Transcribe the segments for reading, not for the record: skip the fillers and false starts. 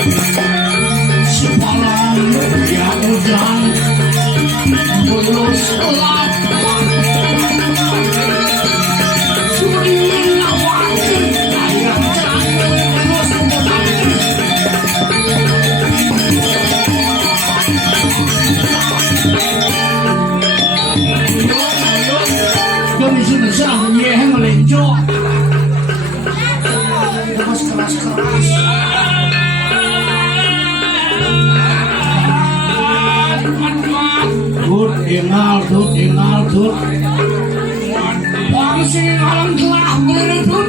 Semalam yang hujan belum selamat. Suri lawakan ayam jangan terus membantu. Kami sudah sah yang melenjok. Keras-keras. Tut. Wang sing alam telah merebut.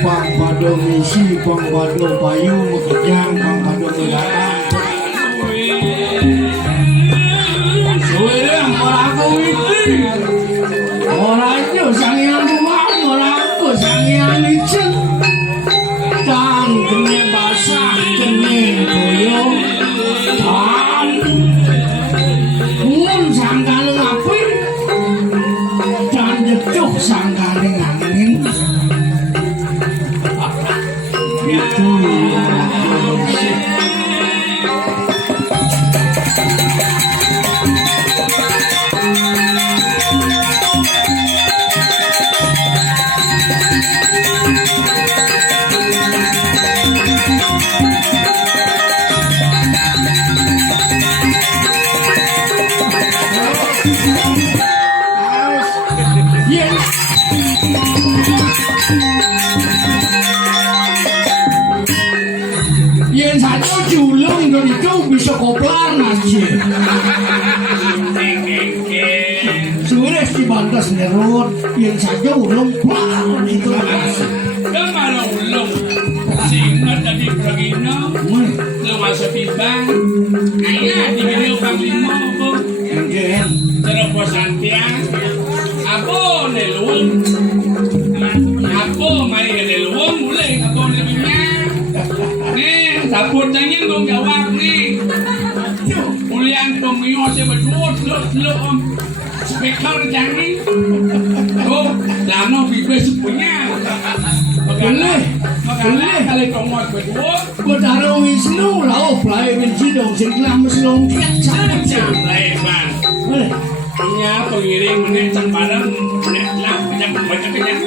Bang Badung misi, Bang Badung payu, kejang, Bang Badung udara. Orangnya sangian rumah, orangku sangian licin. Dan kene basah, kene goyong. Dan mun sangkane ngapi. Dan jeduk sangkane angin. Itu Yen satu julung itu bisa koplar nasi. Sudah si bantas nerut, yen saja ulung plar itu nasi. Kemana ulung? Singat tadi pergino, ngemasuk pibang, ayah di video panglima bu. Terus santiang, apa neluang? Apa main neluang mulai apa lebihnya? Nih, sabut tanya dong jawab nih. Ulian pemio saya berdua telur om. Speaker jangan. Oh, lama bibir sepunya. Boleh kali komod berdua. Bedaro Wisnu lau play benci dong singlam selong kiat Jam lebar. boleh. Punya pengiring menit padam menit lah jam baca kenyang.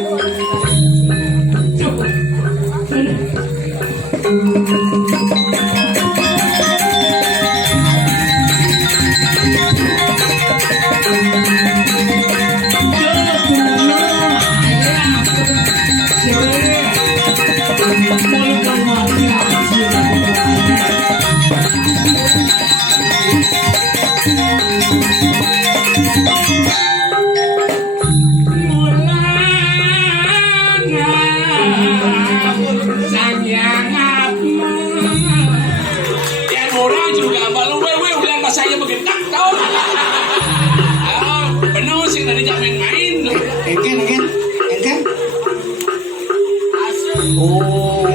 Saya begendak tau. Benar sih tadi jangan main-main. Engken. Oh.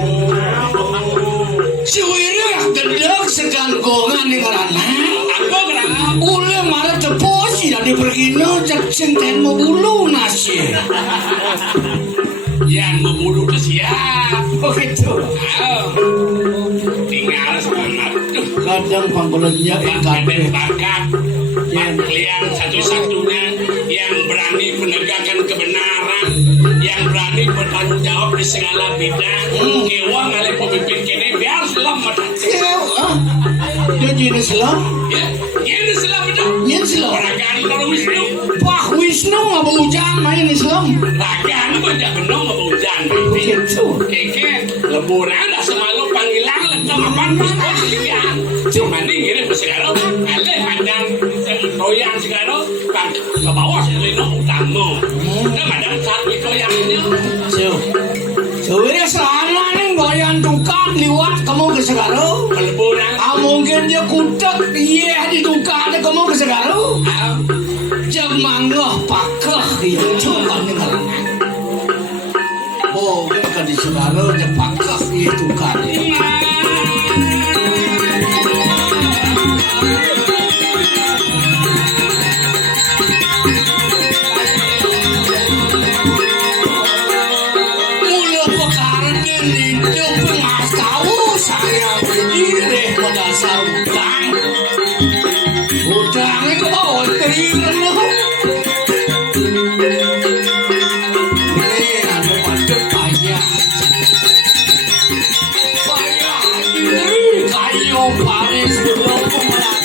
Si Wira gedek seganggongan nih karena. Apa kerana? Ule marah teposi dari pergino cek centen mau bulu nasi. Yang membunuh ke siap. Begitu. Tinggal semangat. Kadang panggolannya Bakat bakat. Kalian satu-satunya yang berani menegakkan kebenaran, yang berani bertanggung jawab di segala bidang. Kewang oleh pemimpin kini biar selamat. Dia jenis Islam. Ya, ini selamat betul. Ini Islam. Orang kalau Wisnu. Wah Wisnu nggak mau hujan main Islam. Ragan banyak benar nggak mau hujan. Begitu. Keke leburan dah semalam panggilan lengkap apa lihat. Cuma ni ini sekarang ada madang toyang sekarang ke bawah selino utama. Ada madang saat toyangnya. Sebenarnya selama ni goyang tukar liwat kamu ke sekarang. Leburan. Mungkin dia kutek iya di tukar ada kamu ke sekarang. Jemangah pakah itu kan dengan. Oh, kita di sekarang je pakah itu kan. Aduh, mas tahu saya berdiri modal utang. Utangnya kok bawa triliun loh. Ini ada patut payah. Payah ini kayu paris belum pemerintah.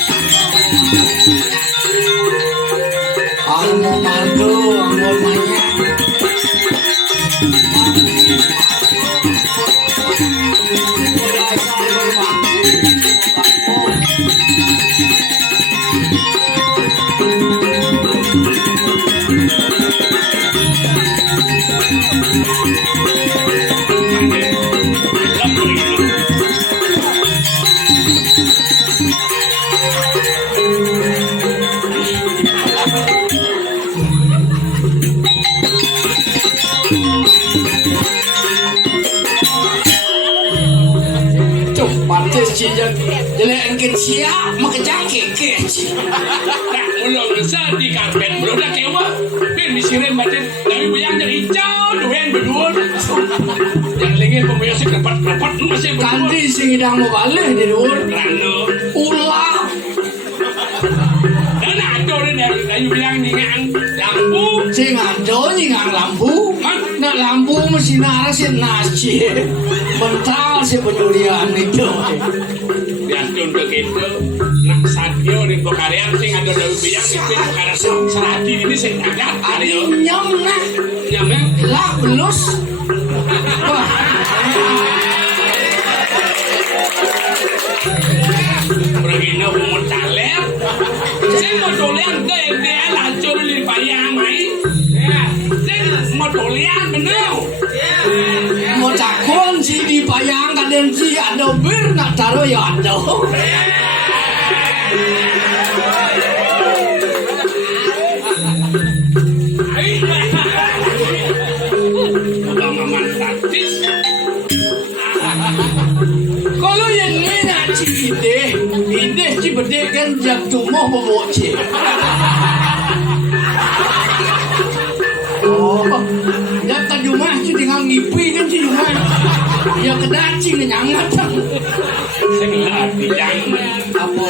Almo madu, almo banyak. Jelek kecil, makanya kekeh. Nah, mulai besar di karpet, belum dah kewa. Ben disirin batin, tapi bayang jadi hijau, duen berdua. Yang lagi pembayar sekepat-kepat, masih berdua. Kanti sing idang mau balik di luar. Rano. Ulah. Dan ada orang dari kayu bilang ningan lampu. Sing ada ningan lampu. Nak lampu mesti nasi nasi. Mental si penyurian itu. Biarpun begitu, nak sadio di Pokarian sing ada dari biang itu karena serati ini sing agak ada nyam nak. Nyamnya Lah belus. Wah. Begini umur talep. Saya mau dolian dia lancur di payang mai. Saya mau dolian bener. Mau cakon si di payang kadang si ada bir nak taruh ya ada. Udah maman gratis. Kalau yang ini nak ide si berde kan jam tumuh bemoce. Oh, ya tak rumah tu tinggal ngipi kan si rumah. Ya kedaci nyangat. Saya bilang bidang Apa?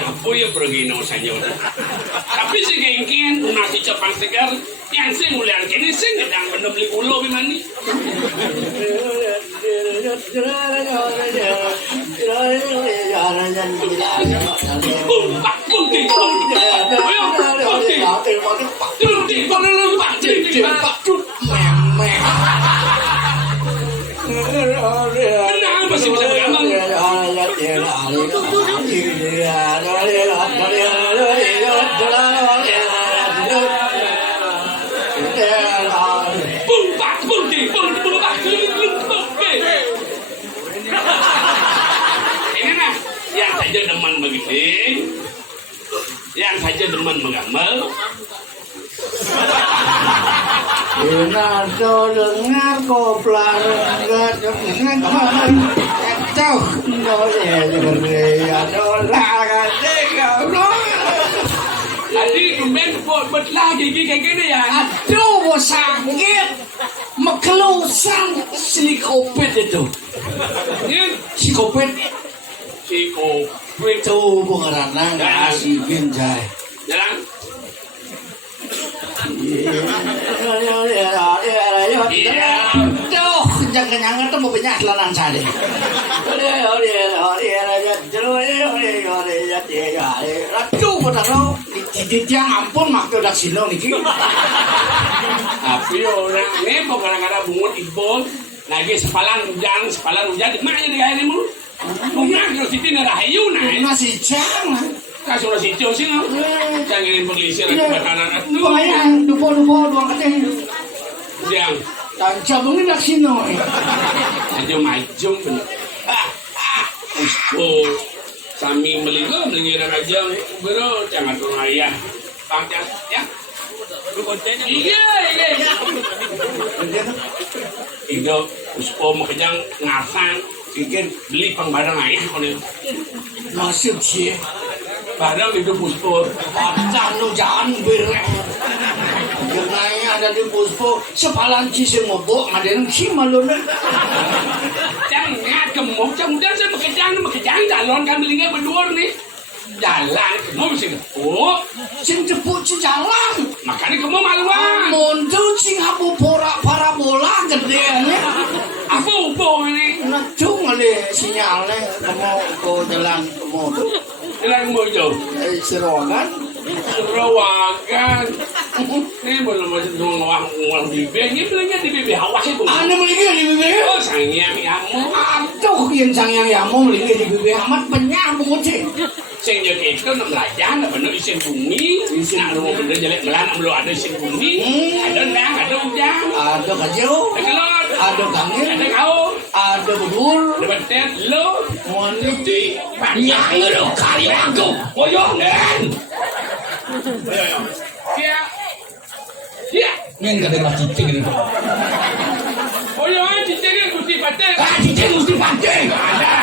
Apa ya pergi no saja. Tapi si gengkin nasi cepat segar yang sing mulian kini sing sedang bener beli ulo bimani. Kenapa sih bisa bergambar? Ini nah, yang saja deman begitu, yang saja deman menggambar. Dengar koplar enggak tahu Tadi kemudian buat lagi kayak gini ya. Aduh sakit mekelusan psikopet itu. Psikopet itu pengarana nggak si Binjai. Jalan. Aduh, kenyang-kenyang itu mau banyak lanan saya. Aduh, betul. Di tiang ampun mak udah sino niki. Tapi orang nebo kadang-kadang bungut ibon lagi sepalan hujan di mana di kaya mu? Bunga kalau situ ada hayu nah. Masih jangan. Kasih orang situ sih nggak? Jangan ini pengelisir lagi makanan. Lumayan, dupo doang katanya. Yang Dan cabangnya nak sino. aja macam bener. Uspo sami melingkar aja bro jangan tuh ayah. Bangkit ya. Iya. Itu uspo makajang ngasan bikin beli pangbarang ayah kono. Masih sih. Barang itu puspo. Jangan lu jangan berek. Kenanya ada di puspo sepalan cising mobok ada yang si malu na. Jangan gemuk kemudian saya makajang jalan kan belingnya berdua nih. Jalan kamu sih. Oh, Sing jepuk ci jalan. makanya kamu malu ah. Mundur sing habu parabola gedeannya. Apa upo ini? Ngecung ale sinyalnya kamu ke jalan kamu tuh. Jalan mojo. Serongan. Rawakan. Ini belum masih uang bibir. Ini belanja di bibir awas itu. Anda melingkar di bibir? Oh sayang kamu. Aduh yang sayang yamu melingkar di bibir amat penyambung cing. Sing nyek itu nak belajar, nak benar isin bumi. Nak rumah benar jelek melan, belum ada isin bumi. Ada ndang, ada ujang. Ada kacau. Ada kelot. Ada gangil. Ada kau. Ada bedur. Ada betet. Lo. Moniti. Banyak lo kali aku. Koyong dan. Dia. Dia. Yang kadang masih cing ini. Koyong cicing mesti betet. Cing mesti pakai. Ada.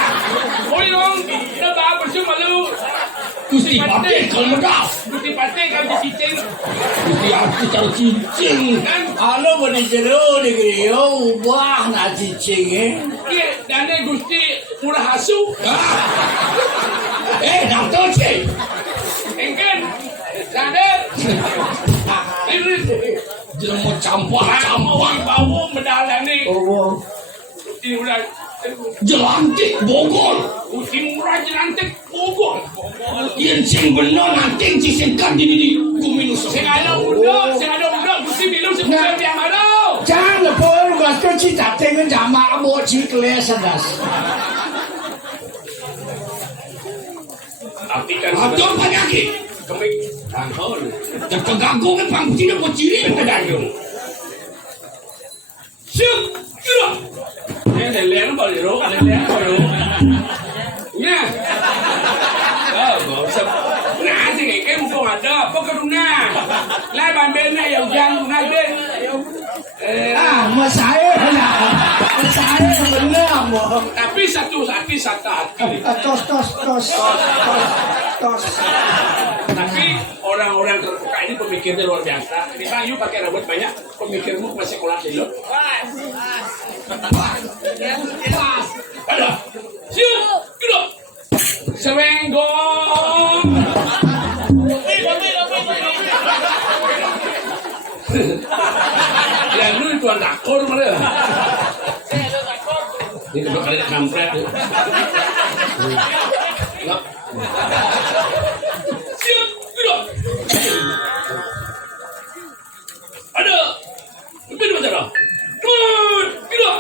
Koyong dah bawa bersama lu. Mesti pakai kalau medaf. Mesti betet kalau cicing. Mesti aku cari cicing. Dan Halo beri jeruk di griyo ubah nak cicing dia dan gusti murah hasu. Dokter cing. Engken. Dan ini Jangan mau campur. bau medal ni. Oh, Gusti murah. jelantik Bogor. Gusti murah jelantik Bogor. Yang sing benar nanti cisingkan di kuminus. Sing ada muda, Gusti minum sebelum dia malu. Jangan lupa gas kecita dengan jamaah boci kelihatan das. Tapi kan Atur penyakit. kami tangkol. Dan keganggu kan pang tidak bociri. Pedagong. Siap, kira. Ini leleng baru, leleng baru. Ya. Oh, nah, sih kayak mumpung ada apa keruna. Lah bambena yang jang nade. Masaya benar mo. Tapi satu hati. Tos. Tapi orang-orang terbuka ini pemikirnya luar biasa. Misalnya you pakai rambut banyak, pemikirmu masih sekolah dulu. Ada. Siap, kira. Sewenggong. Ya lu itu anak takor malah. Ini kedua kali kampret. Siap, kira. Ada. Lebih macam apa? Kira.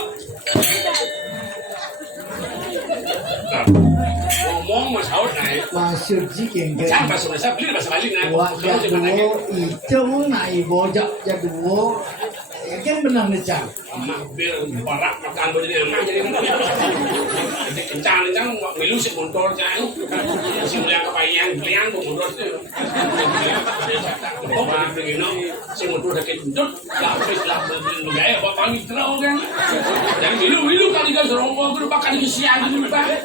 Ngomong mas haut naik. Masuk jikeng ke. Siapa sudah saya beli bahasa Bali naik. Wah, jaduo itu naik bojak jaduo. Ya kan benar nih cang. Emak bir barak makan jadi emak jadi kencang milu si motor cang. Si mulia kepayang belian motor tu. Oh, begini si motor dah kentut, dah habis lah gaya bapak ni terau kan. Dan milu kali kan seronggo tu bakal disiang dulu pak.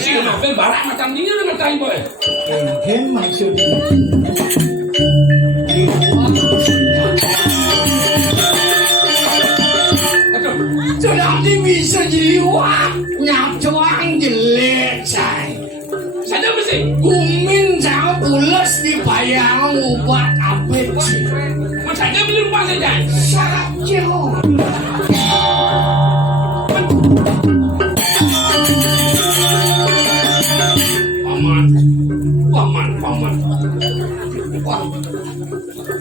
Si emak bir barak macam ni nak tai boy. Kan maksud sudah bisa diliwat nyatuang jelek say. Saja mesti. Kumin sama pulas dibayang obat apet sih. Macam dia belum pas saja. Sajo. Paman. Wah,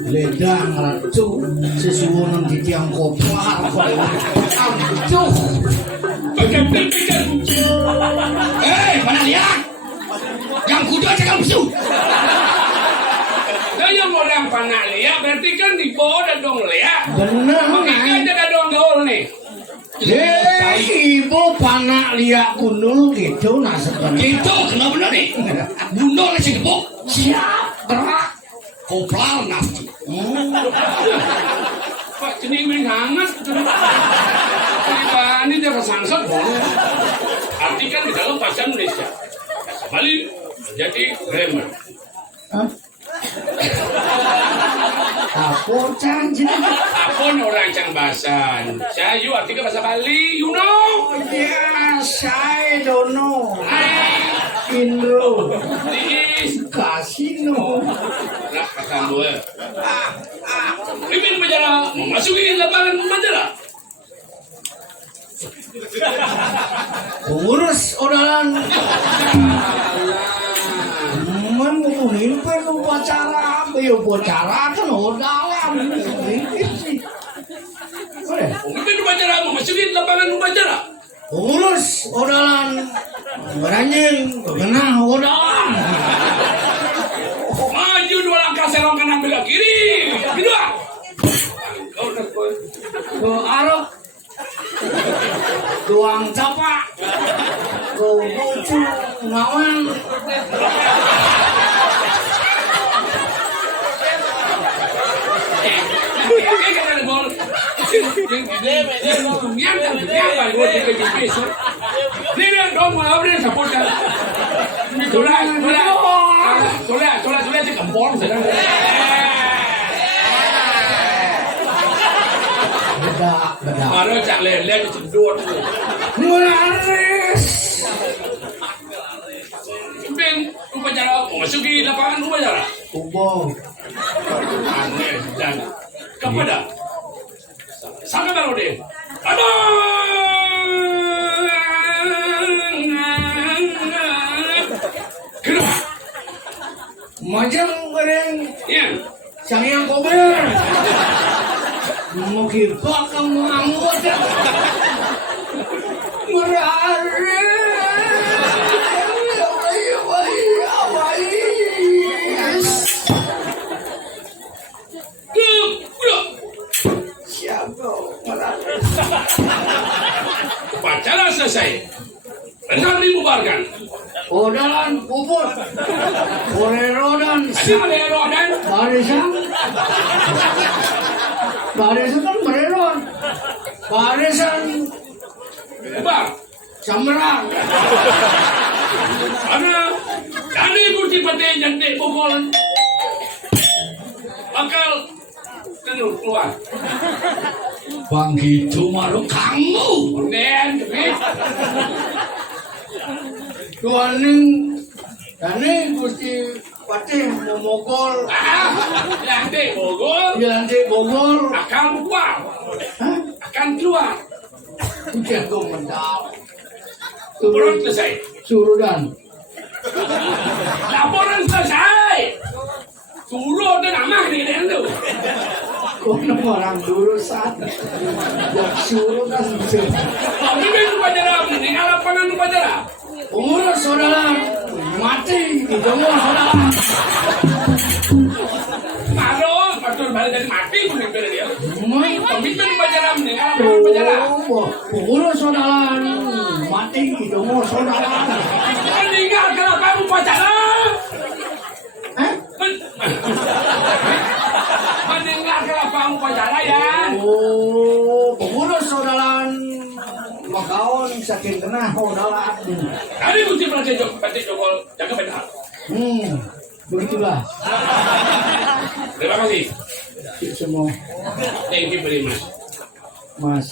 le gedang ratu sesuwun di tiang kopar ratu. Mana lihat? Yang kuda cakap bisu. Nah, yang orang panah lihat berarti kan di bawah ada dong lihat. Bener Mungkin ada dong gaul nih. Ibu panah lihat gundul gitu nasabah. Gitu kenapa bener nih? Gundul sih gebok. Siap gerak. Koplar nafsu. Pak cening mending hangat. Ini dia kesangsat boleh. Arti kan di dalam bahasa Indonesia. Kembali menjadi grammar. Apa janji? Apun orang yang bahasa Indonesia, you artinya bahasa Bali, you know? Yes, I don't know. Indro, This kasino. nah kata gue. Pimpin penjara, memasuki lapangan penjara. Urus odalan. Man ngumumin perlu upacara, upacara kan odalan. Pimpin penjara, memasuki lapangan penjara. Urus odalan. Beranjing, kenal odalan. Maju 2 langkah serong kanan belok kiri. Kedua. Ke arok. Tuang capak. Ke lucu ngawan. Beda. Baru cak lele cedot. Mularis. Pimpin upacara memasuki lapangan upacara. Ubah. Aneh dan kepada Saka Barode. Aduh. Kedua. Majang goreng. Ya. Sayang kober. Mau kita kamu anggota. Merari. Upacara selesai. Benar dibubarkan. Odalan kubur. Korerodan. Ada menerodan. Barisan kan mereron. Barisan Bubar. Samran. Karena kami kursi peti jantik pukul bakal keluar. Bang gitu malu kamu. Dan Tuaning kursi pati memukul. jantik Bogor Lantai Bogor. akan keluar. Hah? Akan keluar. Jago mendal. Laporan selesai. Surudan. Laporan selesai. Suruh dan amah nih dan tu. Kono orang durusan. Jak suruh kan. Kami main upacara ini lapangan upacara. Umur saudara mati di rumah saudara. Kalau pastor balik dari mati pemimpin dia. Pemimpin upacara ini lapangan upacara. Umur saudara mati di rumah saudara. Meninggal kenapa upacara? Meninggal kenapa upacara ya? Oh, pengurus saudara makaon saking kena saudara. Kami mesti belajar jokol jaga benar. Begitulah. Terima kasih. Semua Thank you very much. Mas.